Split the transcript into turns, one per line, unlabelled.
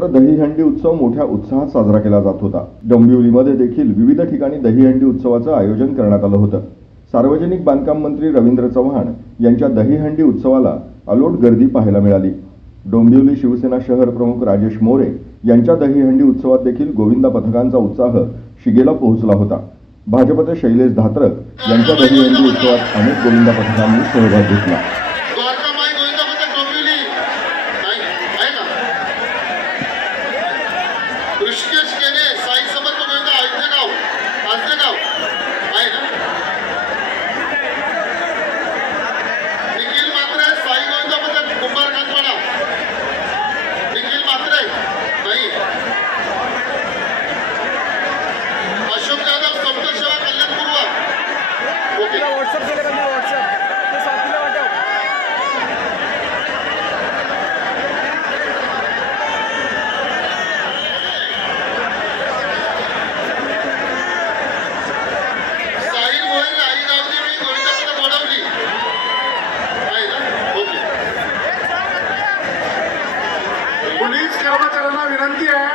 सर्वत्र दहीहंडी उत्सव मोठ्या उत्साहात साजरा केला जात होता. डोंबिवलीमध्ये देखील विविध ठिकाणी दहीहंडी उत्सवाचं आयोजन करण्यात आलं होतं. सार्वजनिक बांधकाम मंत्री रवींद्र चव्हाण यांच्या दहीहंडी उत्सवाला अलोट गर्दी पाहायला मिळाली. डोंबिवली शिवसेना शहर प्रमुख राजेश मोरे यांच्या दहीहंडी उत्सवात देखील गोविंदा पथकांचा उत्साह शिगेला पोहोचला होता. भाजपचे शैलेश धात्रक यांच्या दहीहंडी उत्सवात अनेक गोविंदा पथकांनी सहभाग घेतला
द्वारका माई गोविंदा पथक डोंबिवली आहे आहे का ऋषिकेश केने साई समर्थ गोविंदा अयोध्येगाव आजनेगाव आहे ना? निखिल मात्रे साई गोविंदा पथक कुंभार खानपाडा निखिल मात्रे? नाही. अशोक जाधव सप्त सेवा कल्याण पूर्व ओके.
व्हॉट्सअप केलं
पोलीस कर्मचाऱ्यांना विनंती आहे